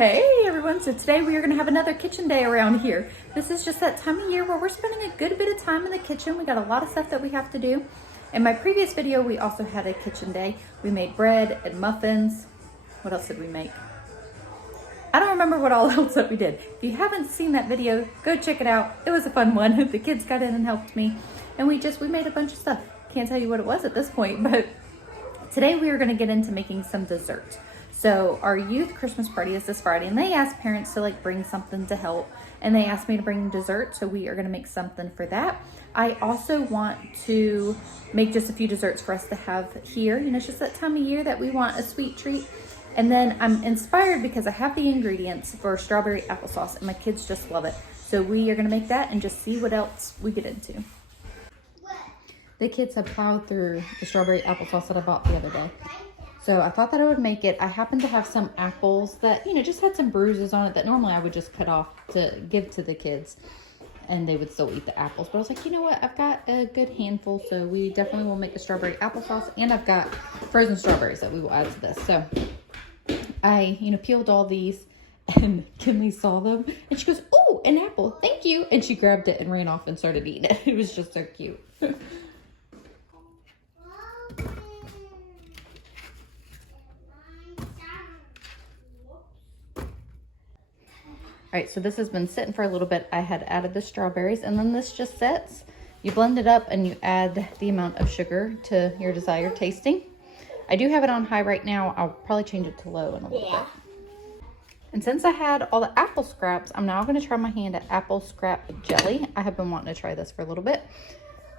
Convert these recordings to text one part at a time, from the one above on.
Hey everyone, so today we are going to have another kitchen day around here. This is just that time of year where we're spending a good bit of time in the kitchen. We got a lot of stuff that we have to do. In my previous video, we also had a kitchen day. We made bread and muffins. What else did we make? I don't remember what all else that we did. If you haven't seen that video, go check it out. It was a fun one. The kids got in and helped me. And we made a bunch of stuff. Can't tell you what it was at this point, but today we are going to get into making some dessert. So our youth Christmas party is this Friday, and they asked parents to bring something to help, and they asked me to bring dessert, so we are going to make something for that. I also want to make just a few desserts for us to have here. You know, it's just that time of year that we want a sweet treat. And then I'm inspired because I have the ingredients for strawberry applesauce, and my kids just love it. So we are going to make that and just see what else we get into. The kids have plowed through the strawberry applesauce that I bought the other day. So I thought that I would make it. I happen to have some apples that, you know, just had some bruises on it that normally I would just cut off to give to the kids, and they would still eat the apples. But I was like, you know what? I've got a good handful, so we definitely will make the strawberry applesauce, and I've got frozen strawberries that we will add to this. So I, peeled all these, and Kinley saw them, and she goes, "Oh, an apple, thank you." And she grabbed it and ran off and started eating it. It was just so cute. All right, so this has been sitting for a little bit. I had added the strawberries, and then this just sits. You blend it up and you add the amount of sugar to your desired tasting. I do have it on high right now. I'll probably change it to low in a little bit. And since I had all the apple scraps, I'm now gonna try my hand at apple scrap jelly. I have been wanting to try this for a little bit.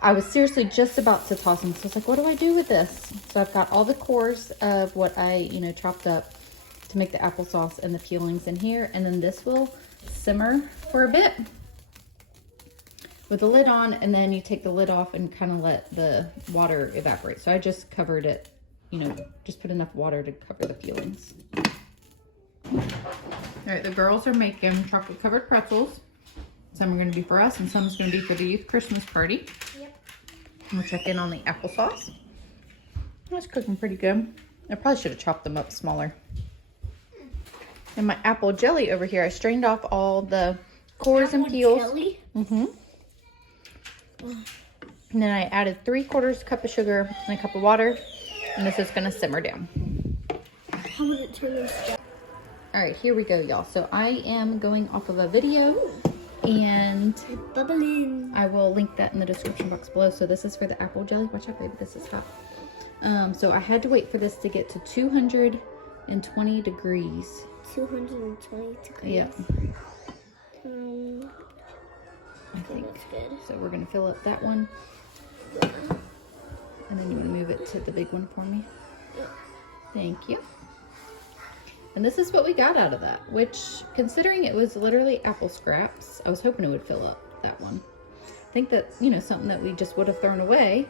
I was seriously just about to toss them, so I was like, what do I do with this? So I've got all the cores of what I, chopped up to make the applesauce and the peelings in here, and then this will simmer for a bit with the lid on, and then you take the lid off and kind of let the water evaporate. So I just covered it, just put enough water to cover the peelings. All right, the girls are making chocolate covered pretzels. Some are going to be for us and some is going to be for the youth Christmas party. Yep. We'll check in on the applesauce. That's cooking pretty good. I probably should have chopped them up smaller. And my apple jelly over here, I strained off all the cores and peels. Jelly? Mm-hmm. And then I added 3/4 cup of sugar and a cup of water, and this is gonna simmer down. How would it turn this? All right, here we go, y'all. So I am going off of a video, and bubbling. I will link that in the description box below. So this is for the apple jelly. Watch out, baby, this is hot. So I had to wait for this to get to 220 degrees. 220 degrees. Yeah. I think that's good. So we're gonna fill up that one. And then you wanna move it to the big one for me? Yeah. Thank you. And this is what we got out of that, which, considering it was literally apple scraps, I was hoping it would fill up that one. I think that, something that we just would have thrown away.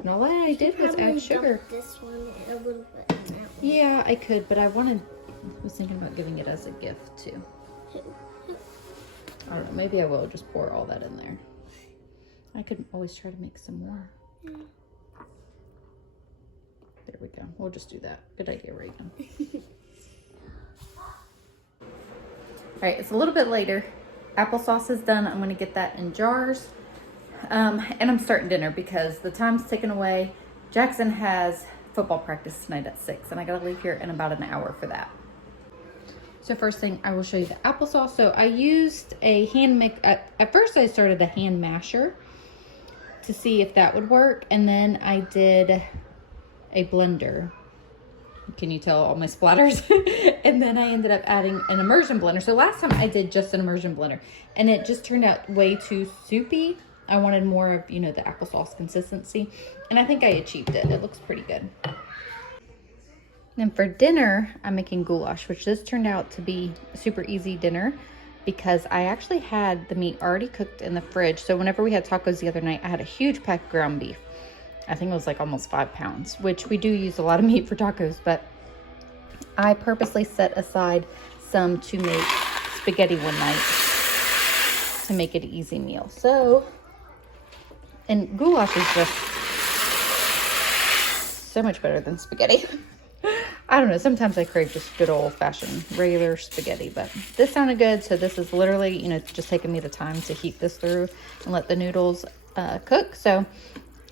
And all that I did was add sugar. This one a little bit in that one. Yeah, I could, but I was thinking about giving it as a gift too. I don't know, maybe I will just pour all that in there. I could always try to make some more. Yeah. There we go. We'll just do that. Good idea, Reagan. All right, it's a little bit later. Applesauce is done. I'm gonna get that in jars. And I'm starting dinner because the time's ticking away. Jackson has football practice tonight at 6, and I gotta leave here in about an hour for that. So first thing, I will show you the applesauce. So I used a hand mix. At first I started a hand masher to see if that would work, and then I did a blender. Can you tell all my splatters? And then I ended up adding an immersion blender. So last time I did just an immersion blender, and it just turned out way too soupy. I wanted more of, the applesauce consistency, and I think I achieved it. It looks pretty good. Then for dinner, I'm making goulash, which this turned out to be a super easy dinner because I actually had the meat already cooked in the fridge. So whenever we had tacos the other night, I had a huge pack of ground beef. I think it was almost 5 pounds, which we do use a lot of meat for tacos, but I purposely set aside some to make spaghetti one night to make it an easy meal. So, and goulash is just so much better than spaghetti. I don't know, sometimes I crave just good old-fashioned regular spaghetti, but this sounded good. So this is literally, you know, just taking me the time to heat this through and let the noodles cook. So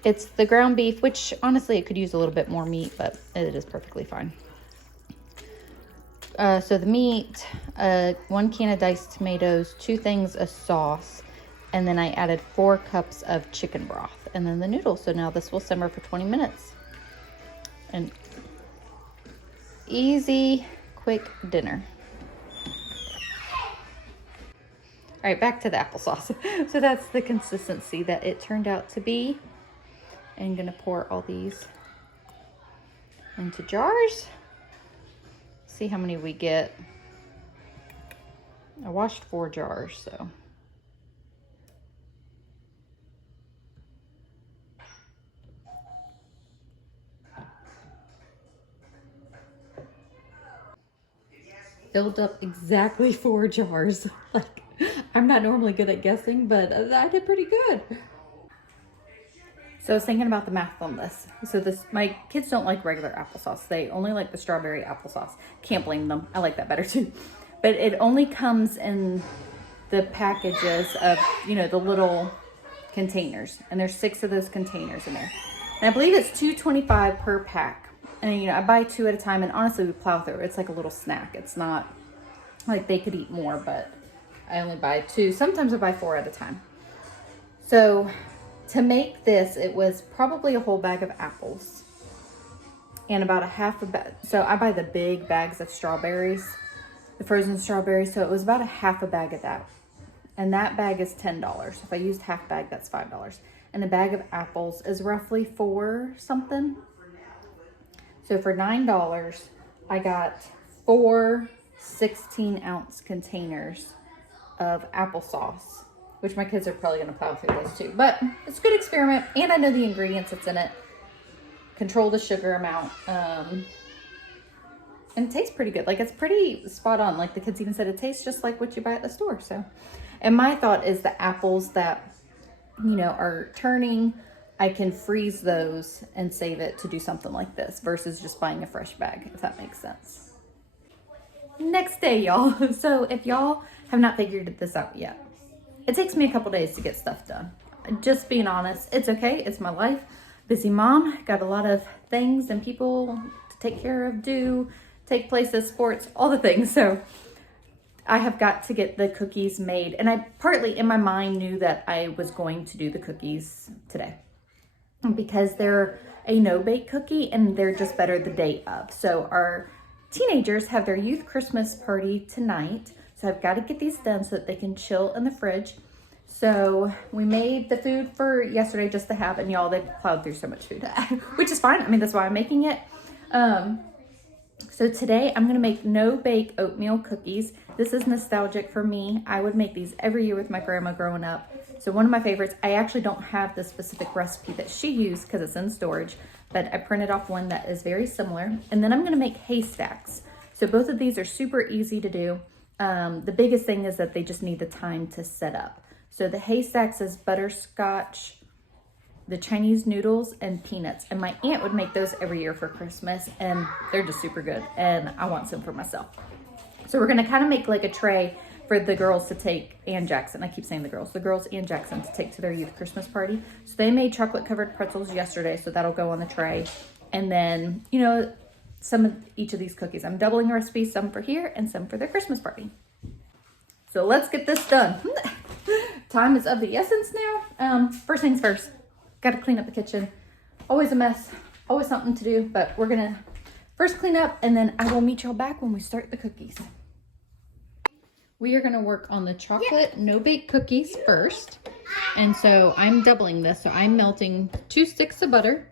it's the ground beef, which honestly it could use a little bit more meat, but it is perfectly fine. So the meat, 1 can of diced tomatoes, 2 things of sauce, and then I added 4 cups of chicken broth, and then the noodles. So now this will simmer for 20 minutes. And easy, quick dinner. All right, back to the applesauce. So that's the consistency that it turned out to be. I'm gonna pour all these into jars. See how many we get. I washed 4 jars, so. Filled up exactly 4 jars. Like, I'm not normally good at guessing, but I did pretty good. So I was thinking about the math on this. So my kids don't like regular applesauce. They only like the strawberry applesauce. Can't blame them. I like that better too. But it only comes in the packages of, you know, the little containers. And there's 6 of those containers in there. And I believe it's $2.25 per pack. And, you know, I buy 2 at a time, and honestly, we plow through. It's like a little snack. It's not like they could eat more, but I only buy 2. Sometimes I buy 4 at a time. So to make this, it was probably a whole bag of apples and about a half a bag. So I buy the big bags of strawberries, the frozen strawberries. So it was about a half a bag of that. And that bag is $10. If I used half bag, that's $5. And a bag of apples is roughly 4 something. So for $9, I got 4 16-ounce containers of applesauce, which my kids are probably going to plow through those too. But it's a good experiment, and I know the ingredients that's in it. Control the sugar amount. And it tastes pretty good. Like, it's pretty spot on. Like, the kids even said it tastes just like what you buy at the store. So, and my thought is the apples that, you know, are turning, I can freeze those and save it to do something like this versus just buying a fresh bag, if that makes sense. Next day, y'all. So if y'all have not figured this out yet, it takes me a couple days to get stuff done. Just being honest, it's okay. It's my life. Busy mom, got a lot of things and people to take care of, take places, sports, all the things. So I have got to get the cookies made. And I partly in my mind knew that I was going to do the cookies today, because they're a no-bake cookie and they're just better the day of. So our teenagers have their youth Christmas party tonight. So I've got to get these done so that they can chill in the fridge. So we made the food for yesterday just to have, and y'all, they plowed through so much food, which is fine. I mean, that's why I'm making it. So today I'm gonna make no-bake oatmeal cookies. This is nostalgic for me. I would make these every year with my grandma growing up. So one of my favorites, I actually don't have the specific recipe that she used because it's in storage, but I printed off one that is very similar. And then I'm gonna make haystacks. So both of these are super easy to do. The biggest thing is that they just need the time to set up. So the haystacks is butterscotch, the Chinese noodles, and peanuts. And my aunt would make those every year for Christmas, and they're just super good. And I want some for myself. So we're gonna kind of make like a tray for the girls to take, and Jackson. I keep saying the girls and Jackson to take to their youth Christmas party. So they made chocolate covered pretzels yesterday, so that'll go on the tray. And then, you know, some of each of these cookies. I'm doubling the recipe, some for here and some for their Christmas party. So let's get this done. Time is of the essence now. First things first, gotta clean up the kitchen. Always a mess, always something to do, but we're gonna first clean up and then I will meet y'all back when we start the cookies. We are gonna work on the chocolate no-bake cookies first. And so I'm doubling this. So I'm melting 2 sticks of butter,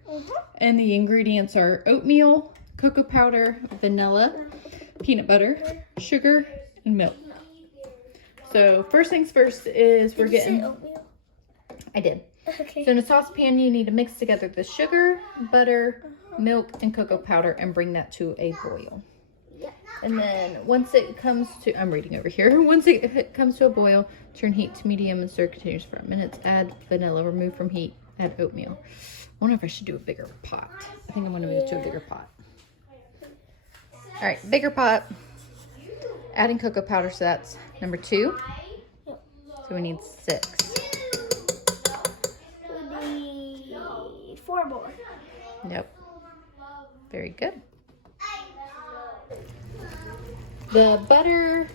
and the ingredients are oatmeal, cocoa powder, vanilla, peanut butter, sugar, and milk. So first things first is we're getting... Did you say oatmeal? I did. Okay. So in a saucepan, you need to mix together the sugar, butter, milk, and cocoa powder and bring that to a boil. And then once it comes to, I'm reading over here. Once it comes to a boil, turn heat to medium and stir continuously for minutes. Add vanilla, remove from heat, add oatmeal. I wonder if I should do a bigger pot. I think I'm going to move to a bigger pot. All right, bigger pot. Adding cocoa powder, so that's number 2. So we need 6. We need 4 more. Yep. Very good. The butter,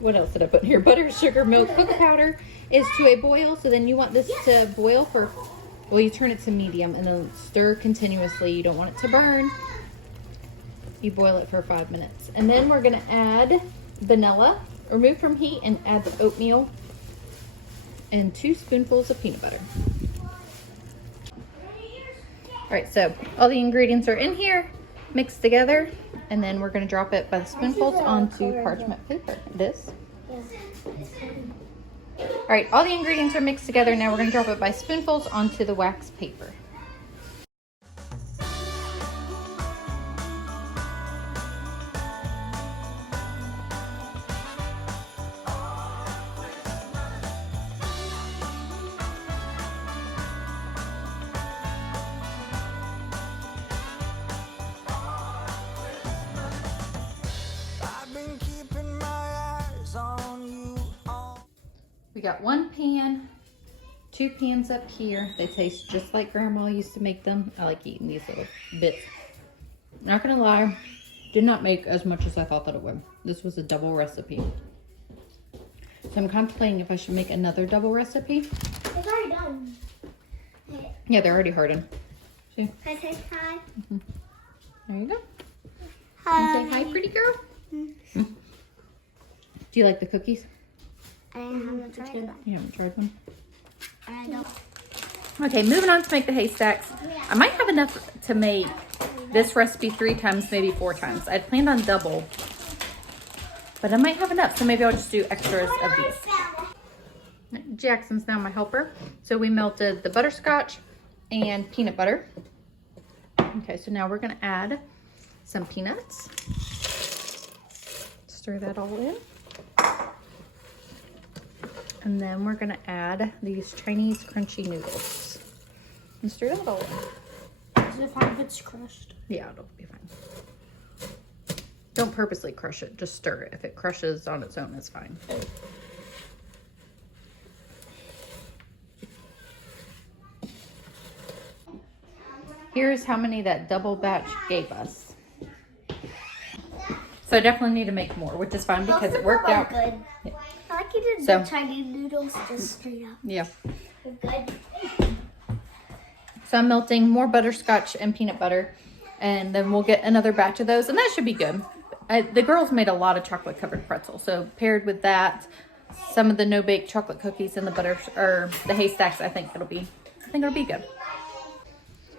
what else did I put in here? Butter, sugar, milk, cocoa powder is to a boil. So then you want this to boil for, well, you turn it to medium and then stir continuously. You don't want it to burn. You boil it for 5 minutes. And then we're gonna add vanilla, remove from heat, and add the oatmeal and 2 spoonfuls of peanut butter. All right, so all the ingredients are in here, mixed together, and then we're gonna drop it by the spoonfuls onto parchment paper. It is. All right, all the ingredients are mixed together. Now we're gonna drop it by spoonfuls onto the wax paper. We got 1 pan, 2 pans up here. They taste just like Grandma used to make them. I like eating these little bits. Not gonna lie, did not make as much as I thought that it would. This was a double recipe. So I'm contemplating if I should make another double recipe. It's already done. Yeah, they're already hardened. See? Can I say hi? There you go. Hi. Can you say hi, pretty girl? Mm-hmm. Do you like the cookies? I haven't tried them. You haven't tried one? I don't. Okay, moving on to make the haystacks. I might have enough to make this recipe 3 times, maybe 4 times. I'd planned on double, but I might have enough, so maybe I'll just do extras of these. Jackson's now my helper. So we melted the butterscotch and peanut butter. Okay, so now we're gonna add some peanuts. Stir that all in. And then we're gonna add these Chinese crunchy noodles. And stir that all in. Is it fine if it's crushed? Yeah, it'll be fine. Don't purposely crush it, just stir it. If it crushes on its own, it's fine. Here's how many that double batch gave us. So I definitely need to make more, which is fine because it worked out. Good. Yeah. I like you did So- the Chinese noodles just straight up. Yeah. They're good. So I'm melting more butterscotch and peanut butter, and then we'll get another batch of those, and that should be good. The girls made a lot of chocolate covered pretzels, so paired with that, some of the no bake chocolate cookies and the butter or the haystacks, I think it'll be good.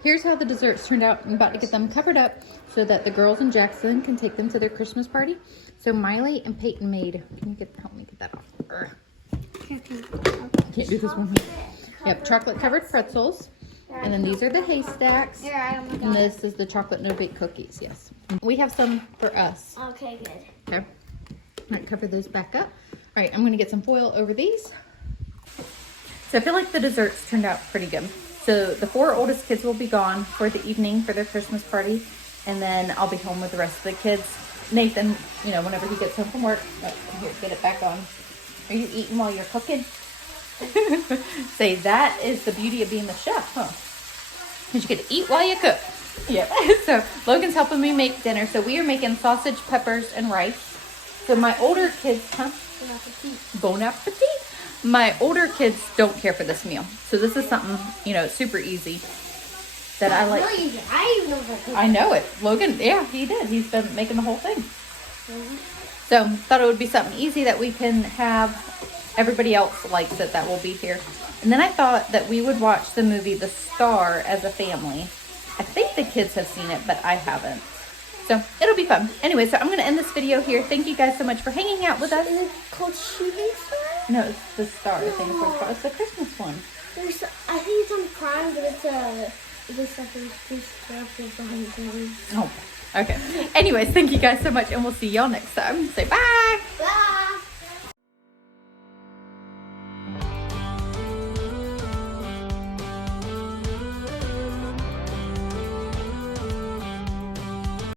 Here's how the desserts turned out. I'm about to get them covered up so that the girls in Jackson can take them to their Christmas party. So Miley and Payton made. Help me get that off. Can't do this one. Yep, chocolate covered pretzels. And then these are the haystacks. And this is the chocolate no bake cookies. Yes. We have some for us. Okay, good. Okay. All right, cover those back up. All right, I'm going to get some foil over these. So I feel like the desserts turned out pretty good. So the 4 oldest kids will be gone for the evening for their Christmas party. And then I'll be home with the rest of the kids. Nathan, you know, whenever he gets home from work. Oh, here, get it back on. Are you eating while you're cooking? Say, that is the beauty of being the chef, huh? Because you get to eat while you cook. Yeah. So Logan's helping me make dinner. So we are making sausage, peppers, and rice. So my older kids, Bon appetit. My older kids don't care for this meal. So this is something, you know, super easy that I like. Really easy. I even know how to I know it. Logan, yeah, he did. He's been making the whole thing. So thought it would be something easy that we can have. Everybody else likes it that will be here. And then I thought that we would watch the movie The Star as a family. I think the kids have seen it, but I haven't. So it'll be fun. Anyway, so I'm going to end this video here. Thank you guys so much for hanging out with us. Is it called Shooting Star? No, it's The Star. I think it's the Christmas one. I think it's on Prime, but it's like two stuff behind the curtain. Oh, okay. Anyways, thank you guys so much, and we'll see y'all next time. Say bye. Bye.